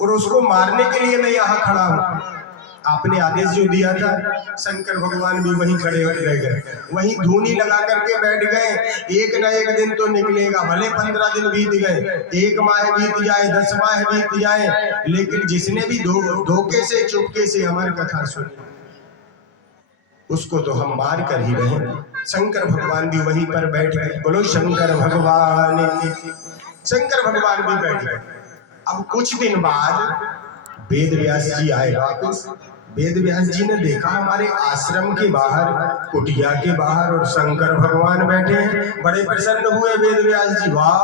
और उसको मारने के लिए मैं यहाँ खड़ा हूँ। आपने आदेश जो दिया था, शंकर भगवान भी वहीं खड़े रह गए, वहीं धूनी लगा करके बैठ गए। एक न एक दिन तो निकलेगा, भले 15 दिन बीत गए, 1 माह बीत जाए, 10 माह बीत जाए, लेकिन जिसने भी धोखे से चुपके से हमारी कथा सुनी उसको तो हम मार कर ही रहे। शंकर भगवान भी वहीं पर बैठ गए। बोलो शंकर भगवान की। शंकर भगवान भी बैठ गए। अब कुछ दिन बाद वेद व्यास जी आए वापस। वेद व्यास जी ने देखा हमारे आश्रम के बाहर, कुटिया के बाहर, और शंकर भगवान बैठे हैं। बड़े प्रसन्न हुए वेद व्यास जी। वाह,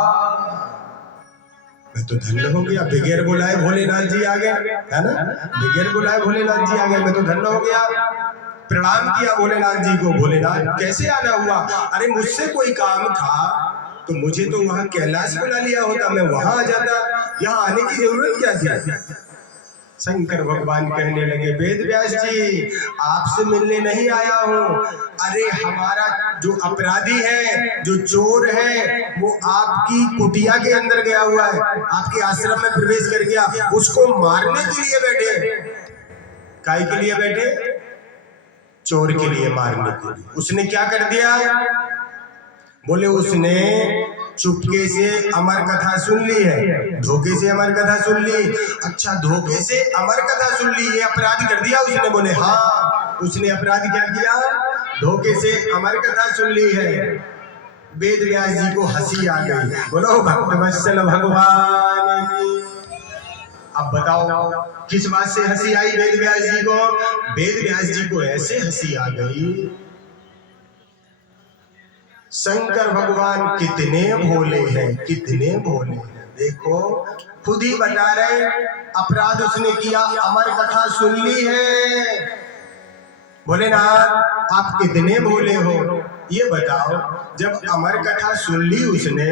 मैं तो धन्य हो गया, बगैर बुलाए भोलेनाथ जी आ गए, है ना? बगैर बुलाए भोलेनाथ जी आ गए, मैं तो धन्य हो गया। प्रणाम किया भोलेनाथ जी को। भोलेनाथ कैसे आना हुआ? अरे मुझसे कोई काम था तो मुझे तो वहां कैलाश बुला लिया होता, मैं वहां आ जाता, यहाँ आने की जरूरत क्या थी? शंकर भगवान कहने लगे, वेद व्यास जी आपसे मिलने नहीं आया हूँ। अरे हमारा जो अपराधी है, जो चोर है, वो आपकी कुटिया के अंदर गया हुआ है, आपके आश्रम में प्रवेश कर गया, उसको मारने के लिए बैठे। काय के लिए बैठे? चोर के लिए, मारने के लिए। उसने क्या कर दिया? बोले उसने चुपके से अमर कथा सुन ली है, धोखे से अमर कथा सुन ली। अच्छा, धोखे से अमर कथा सुन ली, ये अपराध कर दिया उसने? बोले हाँ, उसने अपराध क्या किया? धोखे से अमर कथा सुन ली है। वेद व्यास जी को हंसी आ गई। बोलो भक्तवत्सल भगवान की। अब बताओ किस बात से हंसी आई वेद व्यास जी को? वेद व्यास जी को ऐसे हंसी आ गई, शंकर भगवान कितने भोले हैं, कितने भोले हैं। देखो खुद ही बता रहे, अपराध उसने किया, अमर कथा सुन ली है। भोलेनाथ आप कितने भोले हो, ये बताओ। जब अमर कथा सुन ली उसने,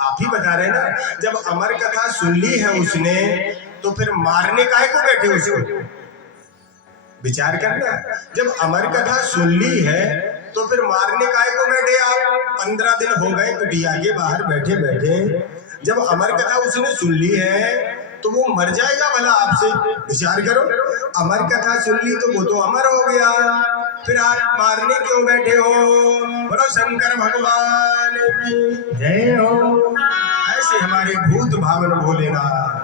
आप ही बता रहे ना, जब अमर कथा सुन ली है उसने, तो फिर मारने काहे को बैठे उसको? विचार करना। जब अमर कथा सुन ली है तो फिर मारने काहे को बैठे आप? 15 दिन हो गए कुटिया के बाहर बैठे बैठे। जब अमर कथा उसने सुन ली है तो वो मर जाएगा भला आपसे? विचार करो, अमर कथा सुन ली तो वो तो अमर हो गया, फिर आप मारने क्यों बैठे हो? बोलो शंकर भगवान की जय हो। ऐसे हमारे भूत भावन भोलेनाथ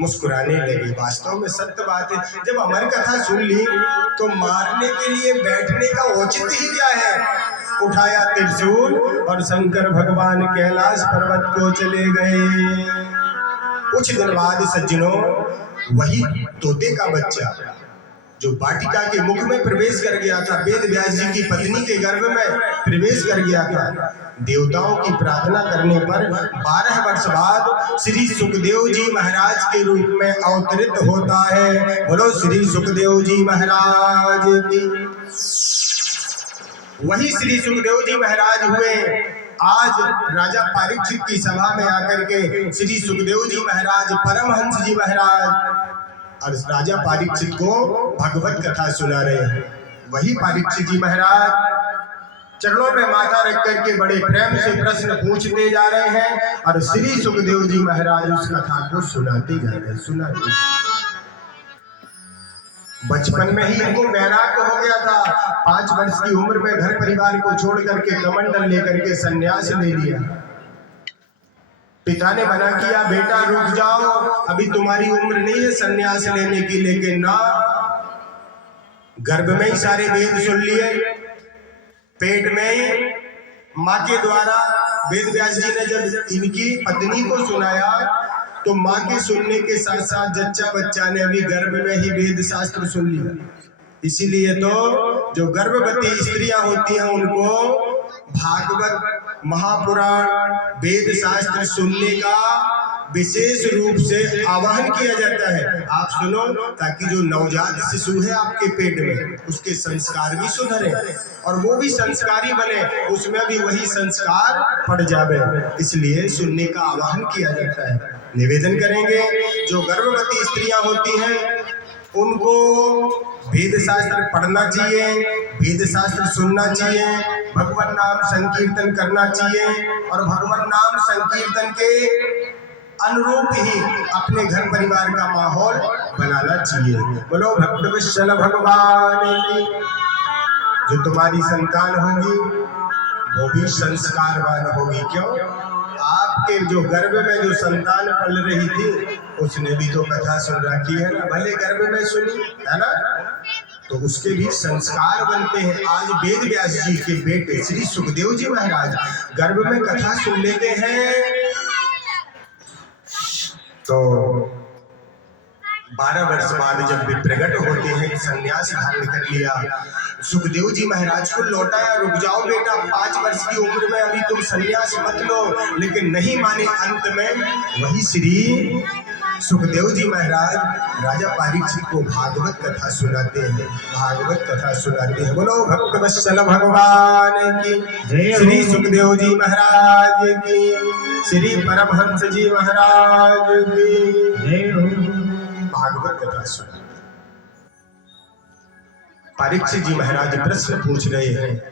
मुस्कुराने लगे। वास्तव में सत्य बात है, जब अमर कथा सुन ली तो मारने के लिए बैठने का औचित्य ही क्या है? उठाया त्रिशूल और शंकर भगवान कैलाश पर्वत को चले गए। कुछ दिन बाद सज्जनों, वही तोते का बच्चा जो वाटिका के मुख में प्रवेश कर गया था, वेद व्यास जी की पत्नी के गर्भ में प्रवेश कर गया था, देवताओं की प्रार्थना करने पर 12 वर्ष बाद श्री सुखदेव जी महाराज के रूप में अवतरित होता है। बोलो श्री सुखदेव जी महाराज की। वही श्री सुखदेव जी महाराज हुए। आज राजा परीक्षित की सभा में आकर के श्री सुखदेव जी महाराज, परमहंस जी महाराज और राजा परीक्षित को भगवत कथा सुना रहे हैं। वही परीक्षित जी महाराज चरणों में माथा रख करके बड़े प्रेम से प्रश्न पूछते जा रहे हैं और श्री सुखदेव जी महाराज उस कथा को सुनाते जा रहे हैं, सुनाते। बचपन में ही इनको वैराग्य हो गया था। 5 वर्ष की उम्र में घर परिवार को छोड़ करके कमंडल लेकर के संन्यास ले लिया। पिता ने मना किया, बेटा रुक जाओ, अभी तुम्हारी उम्र नहीं है संन्यास लेने की। लेकिन ना, गर्भ में ही सारे वेद सुन लिए, पेट में ही माँ के द्वारा। वेद व्यास जी ने जब इनकी पत्नी को सुनाया तो माँ के सुनने के साथ साथ जच्चा बच्चा ने अभी गर्भ में ही वेद शास्त्र सुन लिया। इसीलिए तो जो गर्भवती स्त्रियां होती हैं उनको भागवत, महापुराण, वेद शास्त्र सुनने का विशेष रूप से आह्वान किया जाता है। आप सुनो, ताकि जो नवजात शिशु है आपके पेट में, उसके संस्कार भी सुधरे और वो भी संस्कारी बने, उसमें भी वही संस्कार पड़ जावे। इसलिए सुनने का आह्वान किया जाता है। निवेदन करेंगे, जो गर्भवती स्त्रियां होती हैं उनको वेद शास्त्र पढ़ना चाहिए, वेद शास्त्र सुनना चाहिए, भगवान नाम संकीर्तन करना चाहिए और भगवान नाम संकीर्तन के अनुरूप ही अपने घर परिवार का माहौल बनाना चाहिए। बोलो भक्तवत्सल भगवान की। जो तुम्हारी संतान होगी वो भी संस्कारवान होगी। क्यों? आपके जो गर्भ में जो संतान पल रही थी उसने भी तो कथा सुन रखी है ना, भले गर्भ में सुनी है ना, तो उसके भी संस्कार बनते हैं। आज वेद व्यास जी के बेटे श्री सुखदेव जी महाराज गर्भ में कथा सुन लेते हैं तो 12 वर्ष बाद जब वे प्रकट होते हैं, संन्यास धारण कर लिया, सुखदेव जी महाराज को लौटाया, रुक जाओ बेटा, 5 वर्ष की उम्र में अभी तुम संन्यास मत लो, लेकिन नहीं माने। अंत में वही श्री सुखदेव जी महाराज राजा परीक्षित को भागवत कथा सुनाते हैं, भागवत कथा सुनाते हैं। बोलो भक्तवत्सल भगवान की, श्री सुखदेव जी महाराज की, श्री परमहंस जी महाराज की भागवत कथा सुना। परीक्षित जी महाराज प्रश्न पूछ रहे हैं,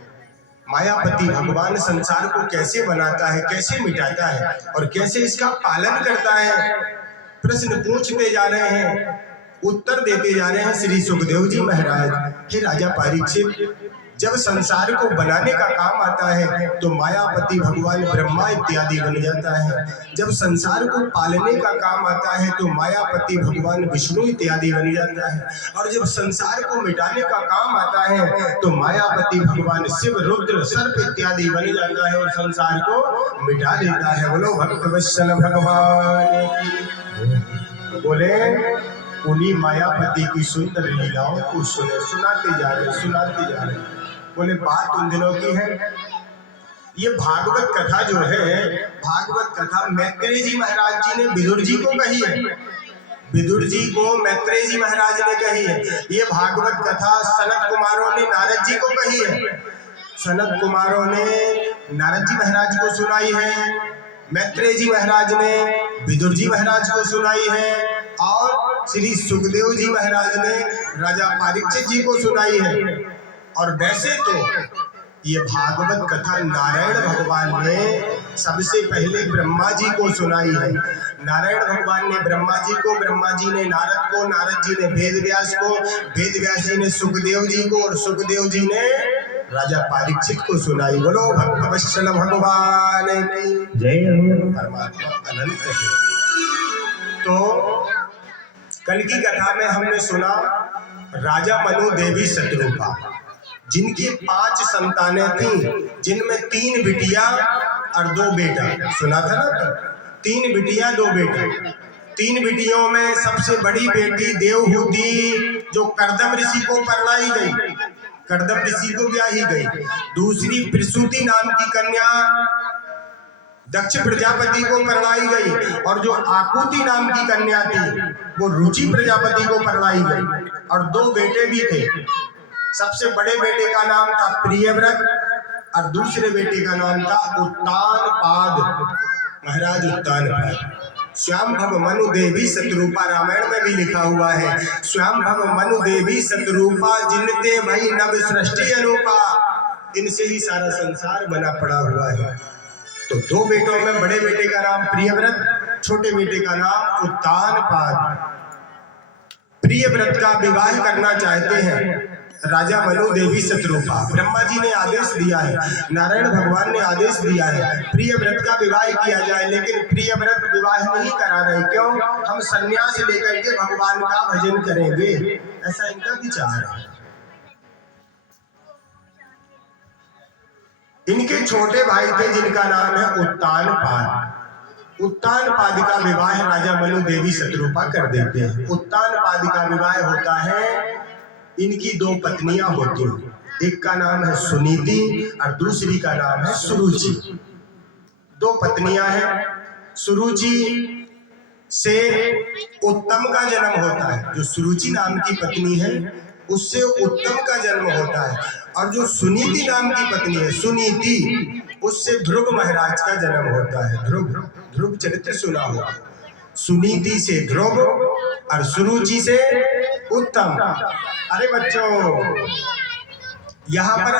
मायापति भगवान संसार को कैसे बनाता है, कैसे मिटाता है और कैसे इसका पालन करता है। प्रश्न पूछते जा रहे हैं, उत्तर देते जा रहे हैं श्री सुखदेव जी महाराज। हे राजा परीक्षित, जब संसार को बनाने का काम आता है तो मायापति भगवान ब्रह्मा इत्यादि बन जाता है। जब संसार को पालने का काम आता है तो मायापति भगवान विष्णु इत्यादि बन जाता है। और जब संसार को मिटाने का काम आता है तो मायापति भगवान शिव, रुद्र, सर्प इत्यादि बन जाता है और संसार को मिटा देता है। बोलो भक्तवत्सल भगवान की। बोले उन्हीं मायापति की सुंदर लीलाओं को सुनाते जा रहे। बोले बात उन दिनों की है। ये भागवत कथा जो है, भागवत कथा मैत्रेय जी महाराज जी ने विदुर जी को कही है। विदुर जी को मैत्रेय जी महाराज ने कही है। ये भागवत कथा सनत कुमारों ने नारद जी को कही है। सनत कुमारों ने नारद जी महाराज को सुनाई है, मैत्रेय जी महाराज ने विदुर जी महाराज को सुनाई है और श्री सुखदेव जी महाराज ने राजा परीक्षित जी को सुनाई है। और वैसे तो ये भागवत कथा नारायण भगवान ने सबसे पहले ब्रह्मा जी को सुनाई है। नारायण भगवान ने ब्रह्मा जी को, ब्रह्मा जी ने नारद को, नारद जी ने वेद व्यास को, वेद व्यास जी ने सुखदेव जी को और सुखदेव जी ने राजा परीक्षित को सुनाई। बोलो भक्तवत्सल भगवान की जय हो। परमात्मा अनंत है। तो कल की कथा में हमने सुना राजा मनु देवी शत्रुपा, जिनकी 5 संतानें थीं, जिनमें 3 बिटिया और 2 बेटा। सुना था ना, 3 बिटिया 2 बेटा। 3 बिटियों में सबसे बड़ी बेटी देवहूति जो कर्दम ऋषि को परणाई गई, कर्दम ऋषि को ब्याही गई। दूसरी प्रसूति नाम की कन्या दक्ष प्रजापति को परणाई गई और जो आकुति नाम की कन्या थी वो रुचि प्रजापति को परणाई गई। और 2 बेटे भी थे। सबसे बड़े बेटे का नाम था प्रियव्रत और दूसरे बेटे का नाम था उत्तानपाद, महाराज उत्तानपाद। श्याम भव मनु देवी शत्रुपा, रामायण में भी लिखा हुआ है, श्याम भव मनु देवी शत्रुपा, जिनते भई नव सृष्टि अनूपा। इनसे ही सारा संसार बना पड़ा हुआ है। तो 2 बेटों में बड़े बेटे का नाम प्रियव्रत, छोटे बेटे का नाम उत्तानपाद। प्रियव्रत का विवाह करना चाहते हैं राजा मनु देवी शत्रुपा। ब्रह्मा जी ने आदेश दिया है, नारायण भगवान ने आदेश दिया है प्रियव्रत का विवाह किया जाए, लेकिन प्रियव्रत विवाह नहीं करा रहे। क्यों? हम संन्यास लेकर के भगवान का भजन करेंगे, ऐसा इनका विचार है। इनके छोटे भाई थे जिनका नाम है उत्तानपाद। उत्तानपाद का विवाह राजा मनु देवी शत्रुपा कर देते हैं। उत्तानपाद का विवाह होता है, इनकी 2 पत्नियां होती हैं, एक का नाम है सुनीति और दूसरी का नाम है सुरुचि। 2 पत्नियां हैं। सुरुचि से उत्तम का जन्म होता है। जो सुरुचि नाम की पत्नी है उससे उत्तम का जन्म होता है। और जो सुनीति नाम की पत्नी है सुनीति, उससे ध्रुव महाराज का जन्म होता है। ध्रुव चरित्र सुना होगा। सुनीति से ध्रुव और सुरुचि से उत्तम। अरे बच्चों, यहाँ पर